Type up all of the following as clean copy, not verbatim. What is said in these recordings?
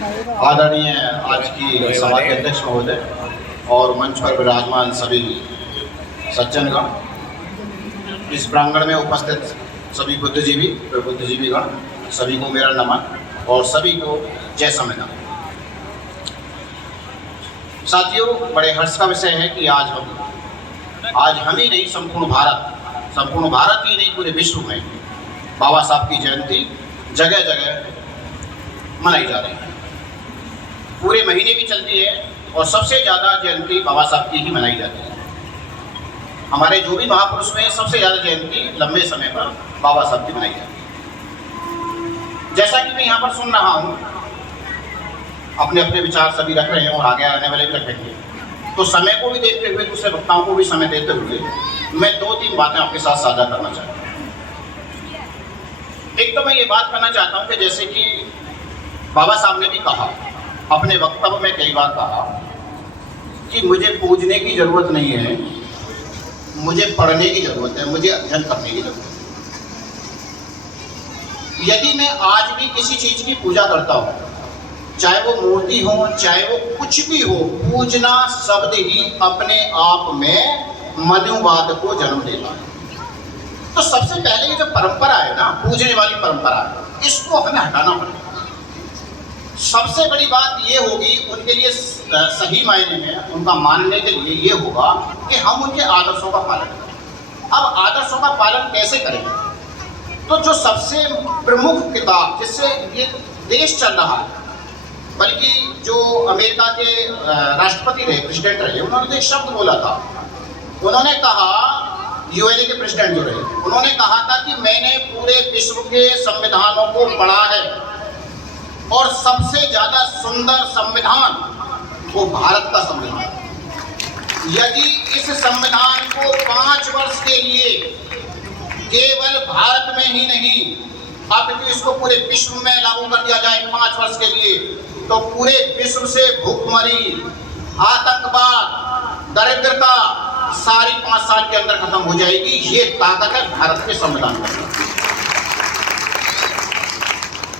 आदरणीय आज की सभा के अध्यक्ष महोदय और मंच पर विराजमान सभी सज्जनगण, इस प्रांगण में उपस्थित सभी बुद्धिजीवीगण, सभी को मेरा नमन और सभी को जय संविधान। साथियों, बड़े हर्ष का विषय है कि आज हम ही नहीं, संपूर्ण भारत ही नहीं, पूरे विश्व में बाबा साहब की जयंती जगह जगह मनाई जा रही है। पूरे महीने भी चलती है और सबसे ज़्यादा जयंती बाबा साहब की ही मनाई जाती है। हमारे जो भी महापुरुष में सबसे ज़्यादा जयंती लंबे समय पर बाबा साहब की मनाई जाती है। जैसा कि मैं यहाँ पर सुन रहा हूँ, अपने अपने विचार सभी रख रहे हैं और आगे आने वाले भी रखेंगे, तो समय को भी देखते हुए, दूसरे वक्ताओं को भी समय देते हुए मैं 2-3 बातें आपके साथ साझा करना चाहता हूँ। एक तो मैं ये बात करना चाहता हूँ कि जैसे कि बाबा साहब ने भी कहा, अपने वक्तव्य में कई बार कहा कि मुझे पूजने की जरूरत नहीं है, मुझे पढ़ने की जरूरत है, मुझे अध्ययन करने की जरूरत है। यदि मैं आज भी किसी चीज की पूजा करता हूँ, चाहे वो मूर्ति हो, चाहे वो कुछ भी हो, पूजना शब्द ही अपने आप में मनुवाद को जन्म देता है। तो सबसे पहले ये जो परंपरा है ना, पूजने वाली परंपरा है, इसको हमें हटाना पड़ेगा। सबसे बड़ी बात ये होगी उनके लिए, सही मायने में उनका मानने के लिए ये होगा कि हम उनके आदर्शों का पालन करें। अब आदर्शों का पालन कैसे करेंगे? तो जो सबसे प्रमुख किताब जिससे ये देश चल रहा है, बल्कि जो अमेरिका के राष्ट्रपति रहे, प्रेसिडेंट रहे, उन्होंने तो एक शब्द बोला था। उन्होंने कहा, यूएनए के प्रेसिडेंट जो रहे, उन्होंने कहा था कि मैंने पूरे विश्व के संविधानों को पढ़ा है और सबसे ज्यादा सुंदर संविधान वो भारत का संविधान। यदि इस संविधान को 5 वर्ष के लिए केवल भारत में ही नहीं, अब इसको पूरे विश्व में लागू कर दिया जाए 5 वर्ष के लिए, तो पूरे विश्व से भूखमरी, आतंकवाद, दरिद्रता सारी 5 साल के अंदर खत्म हो जाएगी। ये ताकत है भारत के संविधान में।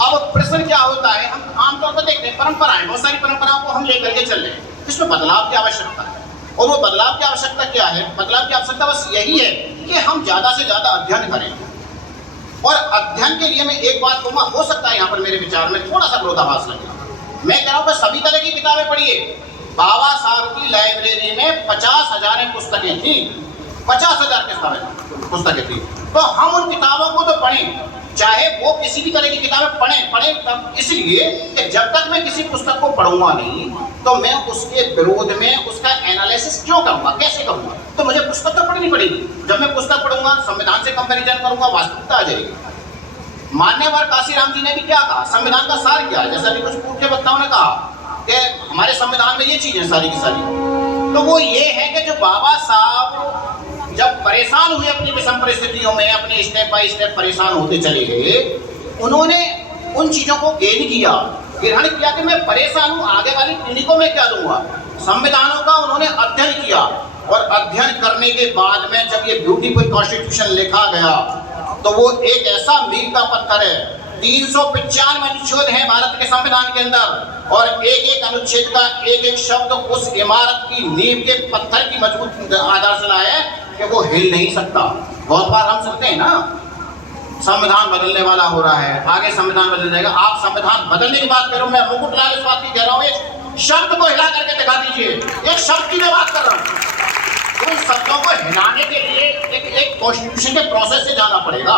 अब प्रश्न क्या होता है, हम आमतौर पर देखते हैं परंपराएं, बहुत सारी परंपराओं को हम लेकर के चल रहे हैं, इसमें बदलाव की आवश्यकता है। और वो बदलाव की आवश्यकता क्या है? बदलाव की आवश्यकता बस यही है कि हम ज्यादा से ज्यादा अध्ययन करें। और अध्ययन के लिए मैं एक बात कहूँगा, हो सकता है यहाँ पर मेरे विचार में थोड़ा सा विरोधाभास लगे। मैं कह रहा हूँ सभी तरह की किताबें पढ़िए। बाबा साहब की लाइब्रेरी में 50,000 पुस्तकें थी, 50,000 पुस्तकें थी। तो हम उन किताबों को तो पढ़ें, चाहे वो किसी भी तरह की किताबें पढ़ें तब, इसलिए कि जब तक मैं किसी पुस्तक को पढ़ूंगा नहीं, तो मैं उसके विरोध में उसका एनालिसिस क्यों करूंगा, कैसे करूंगा? तो मुझे पुस्तक तो पढ़नी पड़ेगी। जब मैं पुस्तक पढ़ूंगा, संविधान से कंपैरिजन करूंगा, वास्तविकता आ जाएगी। मान्यवर काशीराम जी ने भी क्या कहा, संविधान का सार क्या है? जैसा भी कुछ पूर्व के वक्ताओं ने कहा कि हमारे संविधान में ये चीजें सारी की सारी, तो वो ये है कि जो बाबा साहब जब परेशान हुए अपनी विषम परिस्थितियों में, अपने स्टेप बाय स्टेप परेशान होते चले गए, उन्होंने उन चीजों को गेन किया, ग्रहण किया कि मैं परेशान हूं, आगे वाली पीढ़ी को मैं क्या दूंगा। संविधानों का उन्होंने अध्ययन किया और अध्ययन करने के बाद में जब ये ब्यूटीफुल कॉन्स्टिट्यूशन लिखा गया, तो वो एक ऐसा मील का पत्थर है। 395 अनुच्छेद हैं भारत के संविधान के अंदर, और एक अनुच्छेद का एक शब्द उस इमारत की नींव के पत्थर की मजबूत आधारशिला है कि वो हिल नहीं सकता। बहुत बार हम सुनते हैं ना, संविधान बदलने वाला हो रहा है, आगे संविधान बदल जाएगा। आप संविधान बदलने की बात करो, मैं मुकुटलाल इस बात की कह रहा हूँ, एक शब्द को हिला करके दिखा दीजिए। एक शब्द की मैं बात कर रहा हूँ। उन शब्दों को हिलाने के लिए एक कॉन्स्टिट्यूशन के प्रोसेस से जाना पड़ेगा,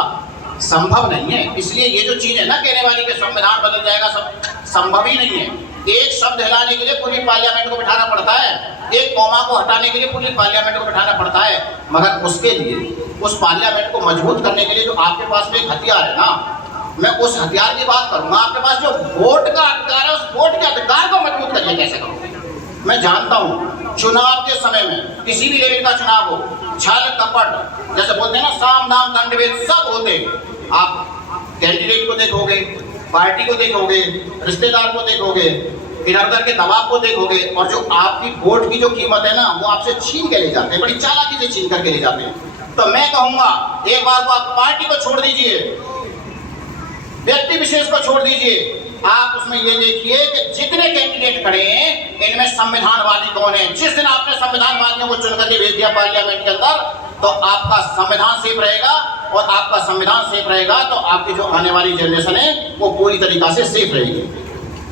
संभव नहीं है। इसलिए ये जो चीज है ना कहने वाली कि संविधान बदल जाएगा, सब संभव ही नहीं है। एक शब्द हिलाने के लिए पूरी पार्लियामेंट को बिठाना पड़ता है, एक कॉमा को हटाने के लिए पूरी पार्लियामेंट को बिठाना पड़ता है। मगर उसके लिए, उस पार्लियामेंट को मजबूत करने के लिए जो आपके पास में एक हथियार है ना, मैं उस हथियार की बात करूंगा। आपके पास जो वोट का अधिकार है, उस वोट के अधिकार को मजबूत करिए। कैसे करोगे? मैं जानता हूँ चुनाव के समय में, किसी भी लेवल का चुनाव हो, छल कपट, जैसे बोलते हैं ना, साम दाम दंडभेद सब होते हैं। आप कैंडिडेट को देखोगे, पार्टी को देखोगे, रिश्तेदार को देखोगे, इधर उधर के दबाव को देखोगे, और जो आपकी वोट की जो कीमत है ना, वो आपसे छीन के ले जाते हैं, बड़ी चालाकी से छीन करके ले जाते हैं। तो मैं कहूंगा एक बार को आप पार्टी को छोड़ दीजिए, व्यक्ति विशेष को छोड़ दीजिए, आप उसमें ये देखिए कि जितने कैंडिडेट खड़े हैं इनमें संविधानवादी कौन है। जिस दिन आपने संविधानवादियों को चुन करके भेज दिया पार्लियामेंट के अंदर, तो आपका संविधान सेफ रहेगा, और आपका संविधान सेफ रहेगा तो आपकी जो आने वाली जनरेशन है वो पूरी तरीका से सेफ रहेगी।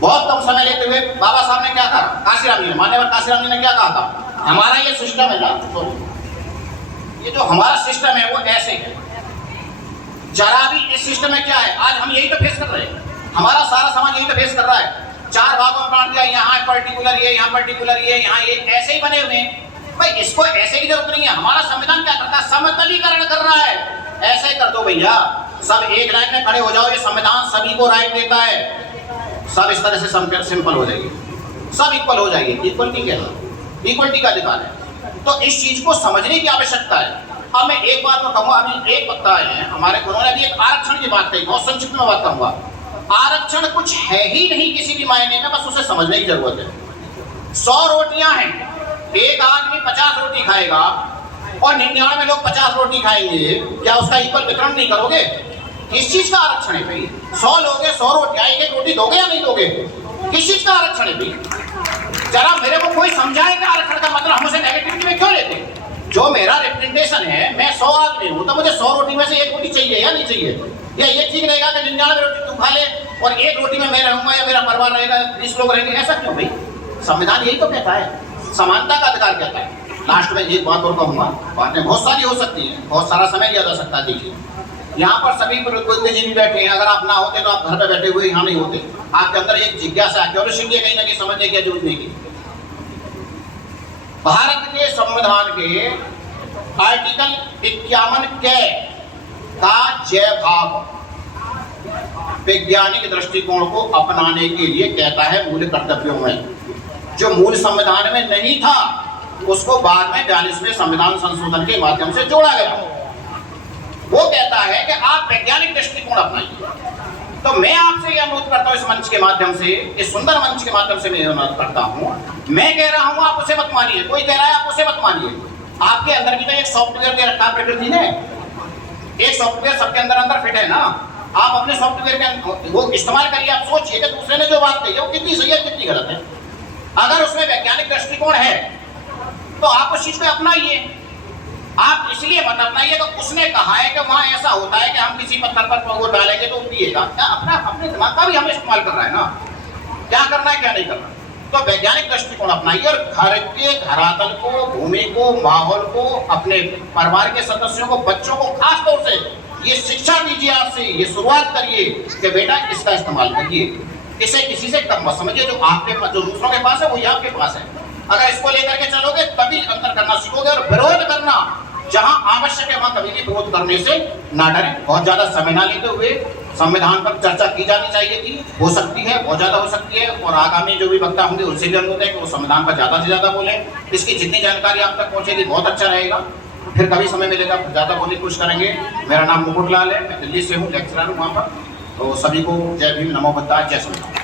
बहुत कम समय लेते हुए बाबा साहब ने क्या कहा, काशीराम जी ने, मान्यवर काशीराम जी ने क्या कहा था, हमारा ये सिस्टम है ना, तो ये जो हमारा सिस्टम है वो ऐसे है, जरा भी इस सिस्टम में क्या है, आज हम यही तो फेस कर रहे हैं, हमारा सारा समाज यही तो फेस कर रहा है। 4 भागों में बांट दिया, यहाँ पर्टिकुलर ये, यहाँ पर्टिकुलर ये, यहाँ ये, ऐसे ही बने हुए हैं। भाई इसको ऐसे की जरूरत नहीं है। हमारा संविधान क्या करता है, समतलीकरण कर रहा है। ऐसे कर दो भैया, सब एक लाइन में खड़े हो जाओ, ये संविधान सभी को राइट देता है, सब इस तरह से सिंपल हो जाएगी, सब इक्वल हो जाएगी। इक्वलिटी क्या है, इक्वलिटी का अधिकार है। तो इस चीज को समझने की आवश्यकता है। अब मैं एक बात तो कहूँगा, अभी एक वक्ता आए हैं हमारे, उन्होंने अभी एक आरक्षण की बात कही, बहुत संक्षिप्त में बात करूंगा। आरक्षण कुछ है ही नहीं किसी भी मायने में, बस उसे समझने की जरूरत है। 100 रोटियां हैं, एक आदमी 50 रोटी खाएगा और 99 लोग 50 रोटी खाएंगे, क्या उसका इक्वल वितरण नहीं करोगे? किस चीज का आरक्षण है भाई? 100 लोग हैं, 100 रोटियां, एक रोटी दोगे या नहीं दोगे? किस चीज का आरक्षण है भाई? जरा मेरे को कोई समझाए कि आरक्षण का मतलब हम उसे नेगेटिविटी में क्यों लेते हैं? जो मेरा रिप्रेजेंटेशन है, मैं 100 आदमी हूं, तो मुझे 100 रोटी में से एक रोटी चाहिए या नहीं चाहिए? या ये ठीक रहेगा कि 99 रोटी तू खा ले और एक रोटी में मैं रहूंगा या मेरा परिवार रहेगा, 20 लोग रहेंगे? ऐसा क्यों भाई? संविधान यही तो कहता है, समानता का अधिकार कहता है। लास्ट में एक बात और कहूंगा, बातें बहुत सारी हो सकती हैं, बहुत सारा समय लिया जा सकता है। देखिए यहाँ पर सभी बुद्धिजीवी बैठे हैं, अगर आप ना होते तो आप घर पे बैठे हुए यहाँ नहीं होते। आपके अंदर एक जिज्ञासा, क्यूरियोसिटी कहीं ना कहीं समझने की, जूझने की। भारत के संविधान के आर्टिकल 51 के का जय भाव वैज्ञानिक दृष्टिकोण को अपनाने के लिए कहता है मूल कर्तव्यों में। जो मूल संविधान में नहीं था उसको बाद में 42वें संविधान संशोधन के माध्यम से जोड़ा गया। वो कहता है कि आप वैज्ञानिक दृष्टिकोण अपनाइए। तो मैं आपसे यह अनुरोध करता हूं इस मंच के माध्यम से, इस सुंदर मंच के माध्यम से मैं अनुरोध करता हूं, मैं कह रहा हूं आप उसे मत मानिए, कोई कह रहा है आप उसे मत मानिए। आपके अंदर भी तो एक सॉफ्टवेयर दे रखा है प्रकृति ने, एक सॉफ्टवेयर सबके अंदर अंदर फिट है ना। आप अपने सॉफ्टवेयर के वो इस्तेमाल करिए। आप सोचिए कि दूसरे ने जो बात कही है वो कितनी सही है कितनी गलत है। अगर उसमें वैज्ञानिक दृष्टिकोण है तो आप उस चीज को अपनाइए। आप इसलिए मत अपनाइए कि उसने कहा है कि वहां ऐसा होता है कि हम किसी पत्थर पर वो डालेंगे तो पिएगा। क्या अपने दिमाग का भी हम इस्तेमाल कर रहा है ना, क्या करना है क्या नहीं करना। तो वैज्ञानिक दृष्टिकोण अपनाइए और घर के धरातल को, भूमि को, माहौल को, अपने परिवार के सदस्यों को, बच्चों को खास तौर से ये शिक्षा दीजिए। आपसे ये शुरुआत करिए कि बेटा इसका इस्तेमाल करिए, इसे किसी से कम मत समझिए। जो आपके पास, जो दूसरों के पास है वही आपके पास है। अगर इसको लेकर के चलोगे तभी अंतर करना सीखोगे। और विरोध करना जहां आवश्यक है वहां कभी भी विरोध करने से ना डरें। बहुत ज्यादा समय ना लेते हुए संविधान पर चर्चा की जानी चाहिए थी, हो सकती है, बहुत ज्यादा हो सकती है। और आगामी जो भी वक्ता होंगे उनसे भी अनुरोध है कि वो संविधान पर ज्यादा से ज्यादा बोले। इसकी जितनी जानकारी आप तक पहुंचेगी बहुत अच्छा रहेगा। फिर कभी समय मिलेगा ज्यादा बोलने की कोशिश करेंगे। मेरा नाम मुकुट लाल है, मैं दिल्ली से हूँ, लेक्चरर हूँ वहाँ पर। तो सभी को जय भीम, नमो बुद्धाय, जय संविधान।